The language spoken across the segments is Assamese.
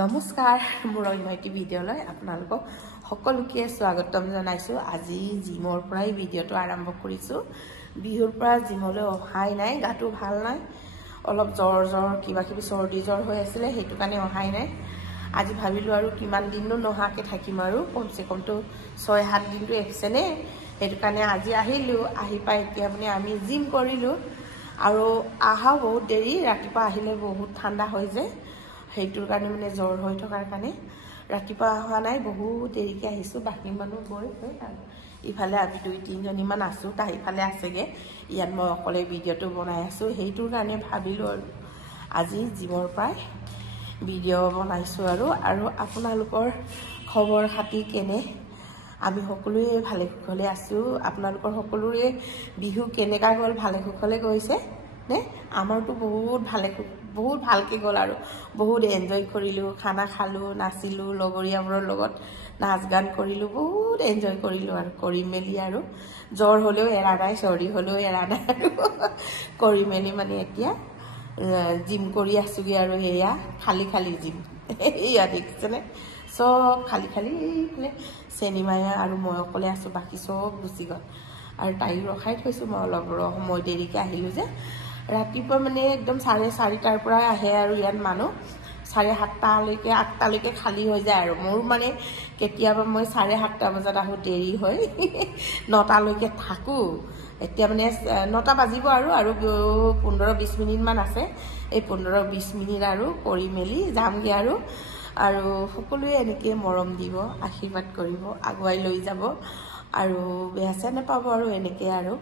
নমস্কাৰ মোৰ অন্যটি ভিডিঅ'লৈ আপোনালোকক সকলোকে স্বাগতম জনাইছো। আজি জিমৰ পৰাই ভিডিঅ'টো আৰম্ভ কৰিছো। বিহুৰ পৰা জিমলৈ অহাই নাই, গাটো ভাল নাই, অলপ জ্বৰ কিবা কিবি চৰ্দি জ্বৰ হৈ আছিল, সেইটো কাৰণে অহাই নাই। আজি ভাবিলো আৰু কিমান দিননো নহাকে থাকিম আৰু কমসে কমটো 6-7 দিনটো এবসেনে, সেইটো কাৰণে আজি আহিলো। আহি পাই এতিয়া মানে আমি জিম কৰিলো আৰু আহা বহুত দেৰি, ৰাতিপুৱা আহিলে বহুত ঠাণ্ডা হৈ যায়, সেইটোৰ কাৰণে মানে জ্বৰ হৈ থকাৰ কাৰণে ৰাতিপুৱা অহা নাই, বহুত দেৰিকে আহিছো। বাকী মানুহ গৈ ইফালে আমি 2-3 জনীমান আছো, তাই ইফালে আছেগে, ইয়াত মই অকলে ভিডিঅ'টো বনাই আছো। সেইটোৰ কাৰণে ভাবিলো আৰু আজি জিমৰ পৰাই ভিডিঅ' বনাইছো আৰু আপোনালোকৰ খবৰ খাতি কেনে? আমি সকলোৱে ভালে কুশলে আছো। আপোনালোকৰ সকলোৰে বিহু কেনেকা গ'ল? ভালে কুশলে গৈছে নে? আমাৰতো বহুত ভালকে গ'ল আৰু বহুত এনজয় কৰিলো, খানা খালো, নাচিলো, লগৰীয়াবোৰৰ লগত নাচ গান কৰিলো, বহুত এনজয় কৰিলো আৰু কৰি মেলি আৰু জ্বৰ হলেও এৰা নাই, চৰ্দি হলেও এৰা নাই আৰু কৰি মেলি মানে এতিয়া জিম কৰি আছোগে আৰু এয়া খালি জিম এয়া দেখিছেনে, চব খালি এইফালে চেনিমায়া আৰু মই অকলে আছো, বাকী চব গুচি গ'ল আৰু তাই ৰখাই থৈছো। মই অলপ সময় দেৰিকে আহিলো যে, ৰাতিপুৱা মানে একদম 4:30টাৰ পৰা আহে আৰু ইয়াত মানুহ 7:30লৈকে 8টালৈকে খালী হৈ যায় আৰু মোৰ মানে কেতিয়াবা মই 7:30টা বজাত আহো, দেৰি হয় 9টালৈকে থাকো। এতিয়া মানে 9টা বাজিব আৰু 15-20 মিনিট মান আছে, এই 15-20 মিনিট আৰু কৰি মেলি যামগে আৰু সকলোৱে এনেকে মৰম দিব, আশীৰ্বাদ কৰিব, আগুৱাই লৈ যাব আৰু বেয়া চেয়া নাপাব আৰু এনেকে আৰু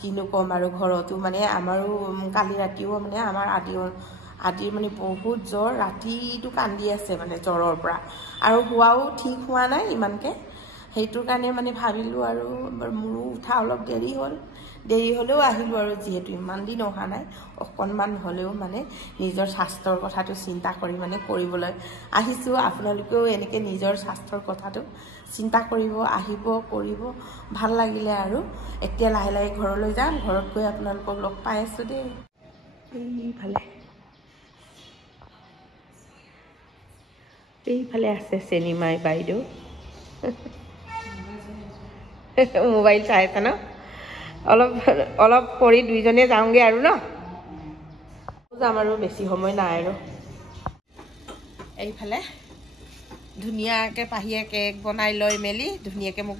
কিনো কম আৰু ঘৰতো মানে আমাৰো কালি ৰাতিও মানে আমাৰ আদিৰ মানে বহুত জ্বৰ, ৰাতিটো কান্দি আছে মানে জ্বৰৰ পৰা আৰু হোৱাও ঠিক হোৱা নাই ইমানকে, সেইটোৰ কাৰণে মানে ভাবিলো আৰু মোৰো উঠা অলপ দেৰি হলেও আহিলো আৰু যিহেতু ইমান দিন অহা নাই, অকণমান হলেও মানে নিজৰ স্বাস্থ্যৰ কথাটো চিন্তা কৰি মানে কৰিবলৈ আহিছো। আপোনালোকেও এনেকে নিজৰ স্বাস্থ্যৰ কথাটো চিন্তা কৰিব, আহিব, কৰিব, ভাল লাগিলে আৰু এতিয়া লাহে লাহে ঘৰলৈ যাম। ঘৰত গৈ আপোনালোকক লগ পাই আছো দেই। এইফালে আছে চেনিমাই বাইদেউ মোবাইল চাই আছে ন, অলপ কৰি দুইজনে যাওঁগে আৰু ন, যাম আৰু বেছি সময় নাই আৰু। এইফালে ধুনীয়াকে পাহিয়ে কেক বনাই লৈ মেলি ধুনীয়াকে মোক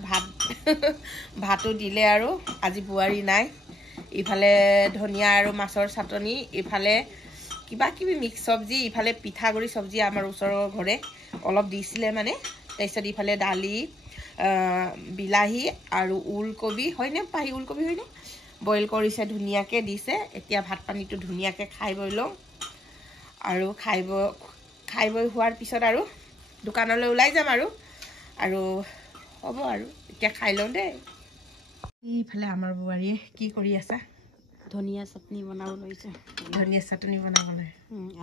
ভাতো দিলে আৰু আজি বোৱাৰী নাই। ইফালে ধনিয়া আৰু মাছৰ চাটনি, ইফালে কিবা কিবি মিক্স চব্জি, ইফালে পিঠাগুড়ি চব্জি আমাৰ ওচৰৰ ঘৰে অলপ দিছিলে মানে, তাৰপিছত ইফালে দালি, বিলাহী আৰু ওলকবি হয়নে, পাহি ওলকবি হয়নে, বইল কৰিছে, ধুনীয়াকে দিছে। এতিয়া ভাত পানীটো ধুনীয়াকে খাই বৈ লওঁ আৰু খাই বৈ হোৱাৰ পিছত আৰু দোকানলৈ ওলাই যাম আৰু হ'ব আৰু এতিয়া খাই লওঁ দেই। এইফালে আমাৰ বোৱাৰীয়ে কি কৰি আছা? ধনিয়া চাটনি বনাব লৈছে। ধনিয়া চাটনি বনাবলৈ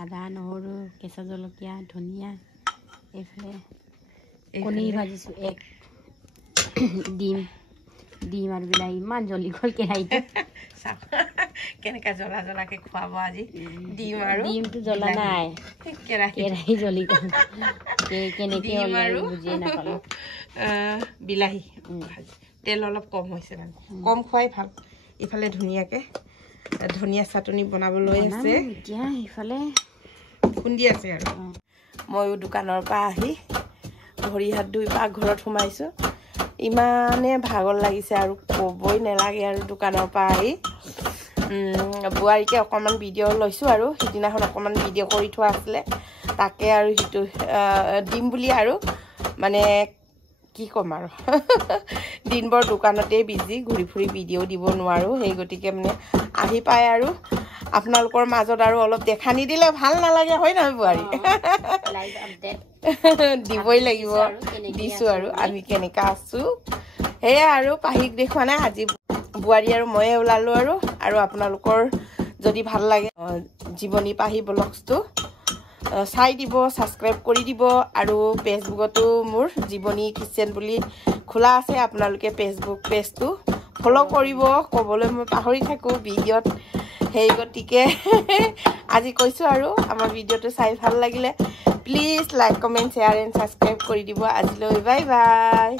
আদা, নহৰু, কেঁচা জলকীয়া, ধনিয়া, এইফালে কণী ভাজিছো, এক ডিম আৰু বিলাহী। ইমান জ্বলি গ'ল কেৰাহীটো, কেনেকা জ্বলাকে খুৱাব আজি। ডিমটো জ্বলা নাই, কেৰাহী জ্বলি গ'ল, কেনেকে বুজিয়ে নাপালো। বিলাহী তেল অলপ কম হৈছে, মানে কম খোৱাই ভাল। ইফালে ধুনীয়াকে ধনিয়া চাটনি বনাবলৈ আছে, এতিয়া ইফালে খুন্দি আছে আৰু ময়ো দোকানৰ পৰা আহি ভৰি হাত ধুই পাকঘৰত সোমাইছো। ইমানে ভাগৰ লাগিছে আৰু ক'বই নালাগে আৰু দোকানৰ পৰা আহি বোৱাৰীকে অকণমান ভিডিঅ' লৈছো আৰু সিদিনাখন অকণমান ভিডিঅ' কৰি থোৱা আছিলে, তাকে আৰু সিটো দিম বুলি আৰু মানে কি ক'ম আৰু দিনবৰ দোকানতেই বিজি, ঘূৰি ফুৰি ভিডিঅ' দিব নোৱাৰো, সেই গতিকে মানে আহি পাই আৰু আপোনালোকৰ মাজত আৰু অলপ দেখা নিদিলে ভাল নালাগে, হয় নহয় বোৱাৰী? দিবই লাগিব, দিছো আৰু আমি কেনেকা আছো সেয়া আৰু পাহিক দেখুৱা নাই, আজি বোৱাৰী আৰু ময়ে ওলালো আৰু আপোনালোকৰ যদি ভাল লাগে জীৱনী পাহি ব্লগছটো চাই দিব, ছাবস্ক্ৰাইব কৰি দিব আৰু ফেচবুকতো মোৰ জীৱনী কিচেন বুলি খোলা আছে, আপোনালোকে ফেচবুক পেজটো ফ'ল' কৰিব, ক'বলৈ মই পাহৰি থাকো ভিডিঅ'ত, সেই গতিকে আজি কৈছো আৰু আমাৰ ভিডিঅ'টো চাই ভাল লাগিলে please like comment share and subscribe কৰি দিব আজিলৈ বাই বাই